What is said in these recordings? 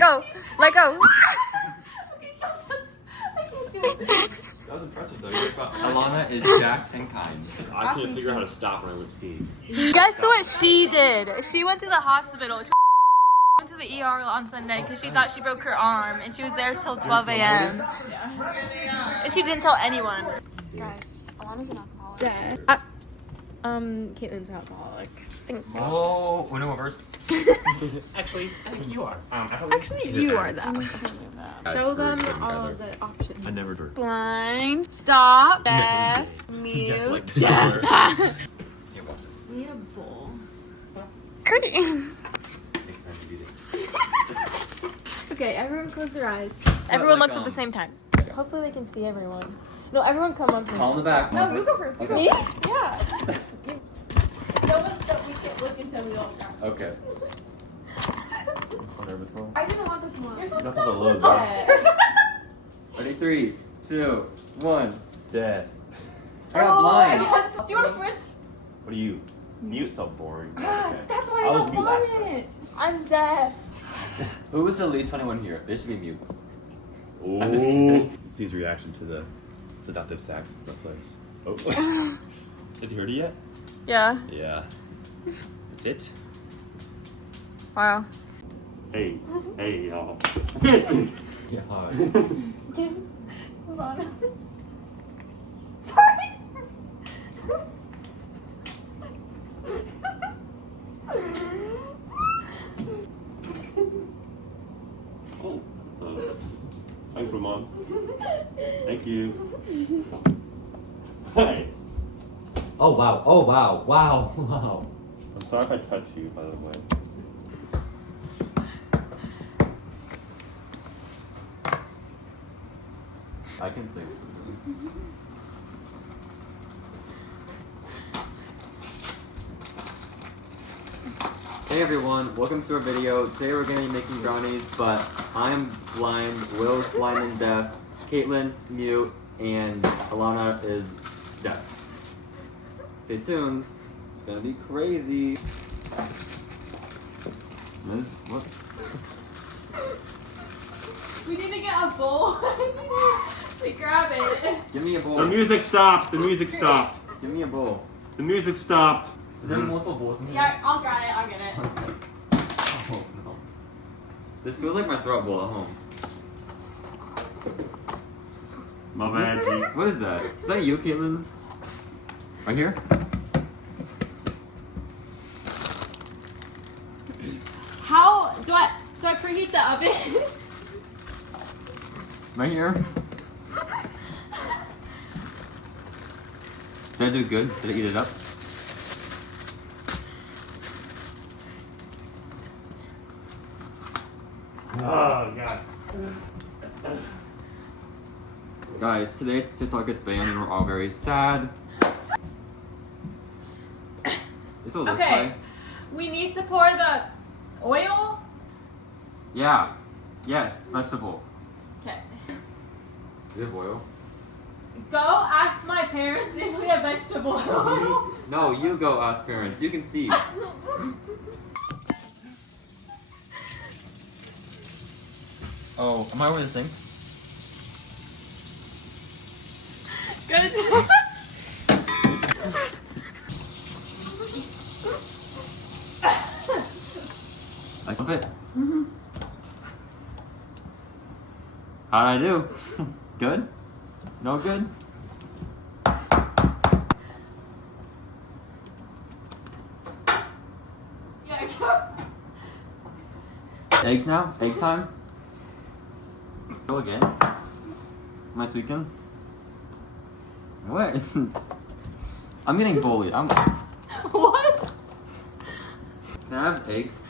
go. Let go. Okay, I can't do it. That was impressive though. Alana is jacked and kind. I can't figure out how to stop when I went skiing. Guess what she did? She went to the hospital. She went to the ER on Sunday because she thought she broke her arm, and she was there till 12 a.m. And she didn't tell anyone. Guys, Alana's an alcoholic. Caitlin's an alcoholic. Thanks. Oh, Uno reverse. Actually, I think you are. Actually, you are that. Show them all the options. I never drank. Blind. Stop. Deaf. Mute. Here, watch this. Need a bowl. Great. Takes time to do this. Okay, everyone close their eyes. Everyone like, looks at the same time. Hopefully they can see everyone. No, everyone come up here. Call in the back. No, you go first. Okay. Me? Yeah. No one that we can look until we all try. Okay. I'm nervous one. I didn't want this one. You're Enough supposed of the to low look dogs. at it. Ready? 3, 2, 1. Death. I got blind. Do you want to switch? What are you? Mute's so boring. That's why I I was don't mute last want time. it. I'm deaf. Who was the least funny one here? They should be mute. Ooh. I'm just kidding. Let's see his reaction to the seductive sax from the place. Oh. Has he heard it yet? Yeah. Yeah. That's it. Wow. Hey. Hey, y'all. Yeah. Hold on. Sorry. Oh. I can put him on. Thank you. Hi. Oh wow. Oh wow. Wow. Wow. I'm sorry if I touch you, by the way. I can sing. Hey everyone, welcome to our video. Today we're gonna be making brownies, but I'm blind, Will's blind and deaf, Caitlin's mute, and Alana is deaf. Stay tuned, it's gonna be crazy. Liz, what? We need to get a bowl. to grab it. Give me a bowl. The music stopped. The music stopped. Give me a bowl. The music stopped. Is there multiple bowls in here? Yeah, I'll grab it. I'll get it. Oh no. This feels like my throat bowl at home. My bad, G. What is that? Is that you, Caitlin? Right here? How do I preheat the oven? Right here? Did I do good? Did I eat it up? Oh, God. Guys, today TikTok gets banned and we're all very sad. It's a little Okay. We need to pour the oil. Yeah. Yes, vegetable. Okay. Do you have oil? Go ask my parents if we have vegetable oil. No, you go ask parents. You can see. Oh, am I over the sink? Good. I flip it. How'd I do? Good? No good? Yeah, go. Eggs now? Egg time? Go again? Am I speaking? What? I'm getting bullied. What? Can I have eggs?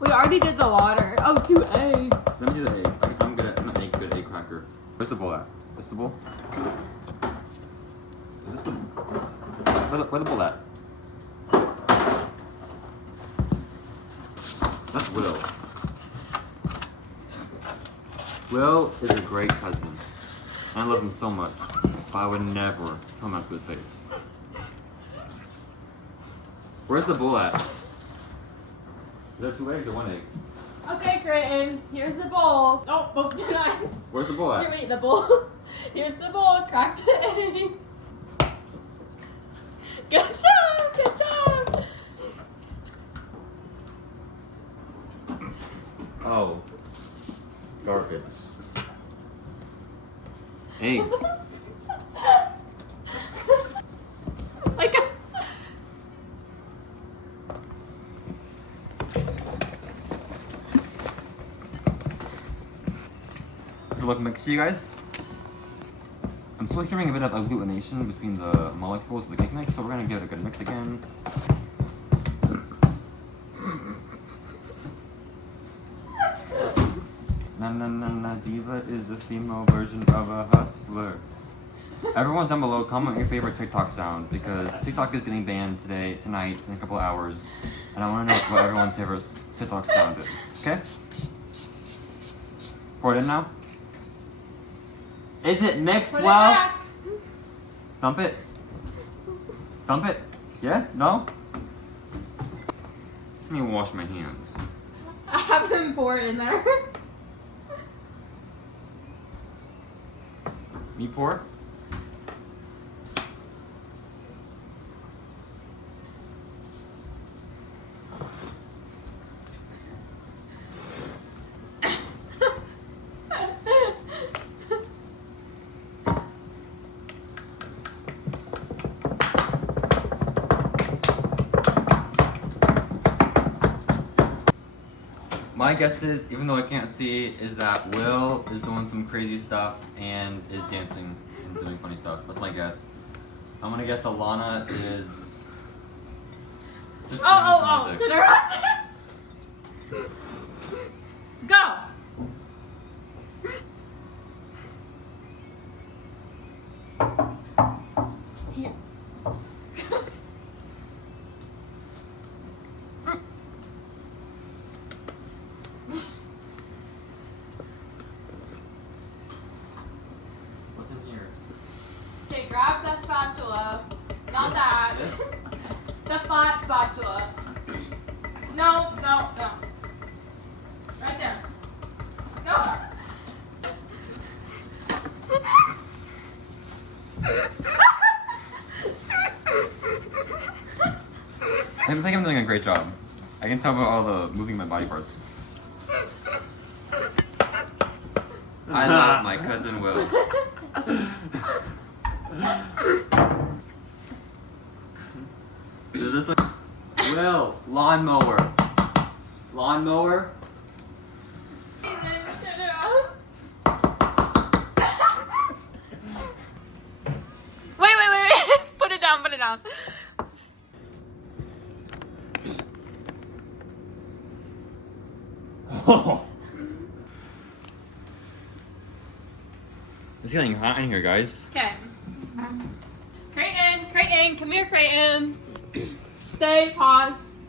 We already did the water. Oh, 2 eggs. Let me do the egg. I'm gonna make a good egg cracker. Where's the bowl at? Where's the bowl? Is this the where the bowl at? That's Will. Will is a great cousin. I love him so much, but I would never come out to his face. Where's the bowl at? Is there 2 eggs or 1 egg? Okay, Creighton, here's the bowl. Oh, did I? Where's the bowl at? Here, wait, the bowl. Here's the bowl. Crack the egg. Good job. Good job. Oh. Garbage. Eggs. Like. So look, see you guys? I'm still hearing a bit of agglutination between the molecules of the cake mix, so we're gonna give it a good mix again. Na na na na, diva is a female version of a hustler. Everyone down below, comment your favorite TikTok sound, because TikTok is getting banned tonight, in a couple of hours, and I want to know what everyone's favorite TikTok sound is. Okay? Pour it in now. Is it mixed Put well? it back. Thump it. Thump it. Yeah? No? Let me wash my hands. I have him pour in there. Me pour? My guess is, even though I can't see, is that Will is doing some crazy stuff and is dancing and doing funny stuff. That's my guess. I'm gonna guess Alana is just doing some music. Dinner rush. Go. Here. What's in here? Okay, grab that spatula. Not that. This? The flat spatula. No. Right there. No. I think I'm doing a great job. I can tell by all the moving my body parts. I love my cousin Will. Is this like Will, lawnmower. Lawnmower? Wait. Put it down. It's getting hot in here, guys. Okay. Creighton, come here, Creighton. Stay, pause.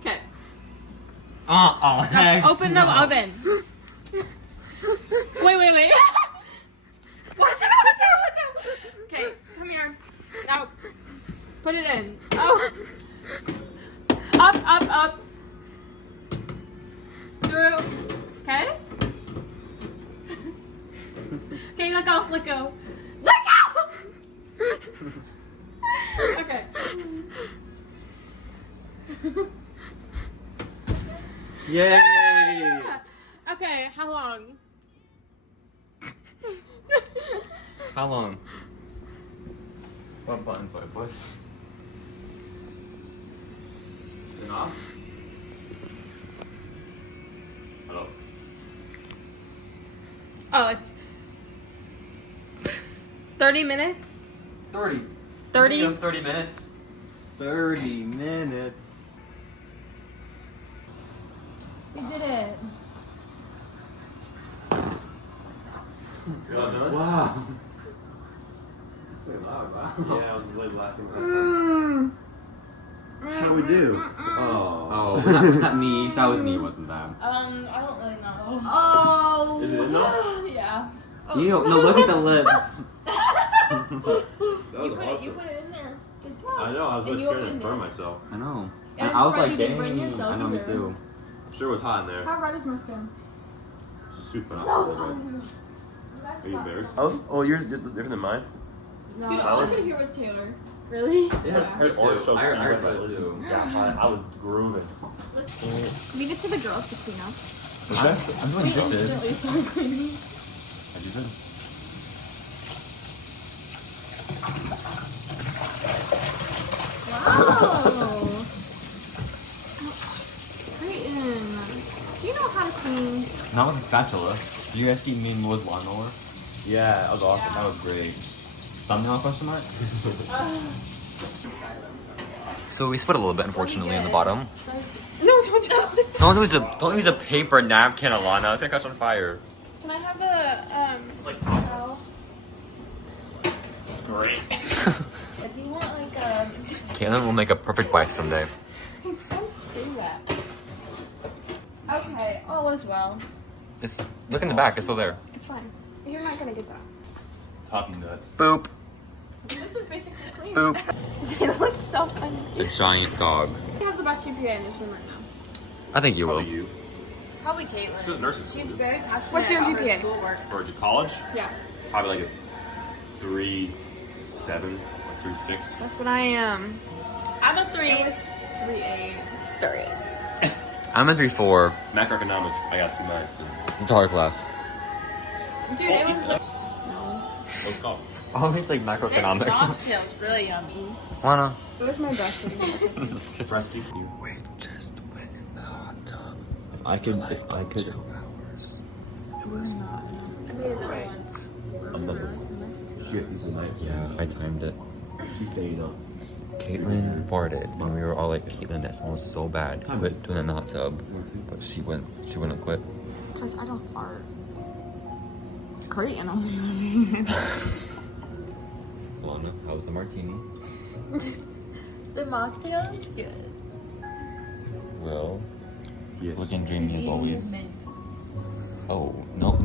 Okay. Now, Open the oven. Wait. Watch out. Okay, come here. Now, put it in. Oh. Up. Through. Okay? Okay, let go. Okay. Yay! Okay, how long? How long? What buttons do I push? Turn off? Hello? Oh, it's 30 minutes? 30. 30? 30 minutes. 30 minutes. We did it. You're not done? Wow. Pretty loud, wow. Yeah, I was really laughing. How'd we do? Oh, was that me? That was me, wasn't that? I don't really know. Oh. Is it in now? Yeah. You know, no, look at the lips. That You was put awesome. it in there. Good job. I know, I was And really you scared to opened burn it. myself. I know. Yeah, I was I'm like, surprised you didn't burn dang. yourself I know, me either. too. Sure was hot in there. How red is my skin? Super hot. Are you embarrassed? Oh, yours is different than mine? No. Dude, all I could hear was Taylor. Really? Yeah, I heard orange shows. I heard it too. Yeah, I was grooving. Leave it to the girls to clean up. I'm doing Instantly start cleaning. How'd you been? Wow. Creighton, do you know how to clean? Not with a spatula. Did you guys see me and Will's lawnmower? Yeah, that was awesome. That was great. Thumbnail question mark? So we split a little bit, unfortunately, on the bottom. No, don't you? Don't use a paper napkin, Alana. It's gonna catch on fire. Can I have a towel? It's great. If you want like Caitlin will make a perfect wife someday. Don't say that. Okay, all is well. It's look in the back. It's still there. It's fine. You're not gonna get that. Toffee nuts. Boop. This is basically clean. Boop. They look so funny. The giant dog. Who has the best GPA in this room right now? I think you will. Probably you. probably Caitlin. She was nursing school. She's dude. very passionate What's your about her GPA? schoolwork. Or to college? Yeah. Probably like a 3.7 or 3.6. That's what I am. I'm a 3. It was 3.8. 3. I'm a 3.4. Macroeconomics, I got C minus. It's a hard class. Dude, it was like... What's it called? Oh, it's like This macroeconomics. mocktail's really yummy. Wanna? It was my best one. Breast you. We just went in the hot tub. If I could. 2 hours. It was I made it once. I'm the She gets into the night. Yeah, I timed it. She stayed up. Caitlin farted, and we were all like, Caitlin, that smells so bad. Quit doing it in the hot tub. But she wouldn't quit. Because I don't fart. Creighton. Alana, how's the martini? The mocktail is good. Well, Yes. looking dreamy as always. Mint. Oh, no.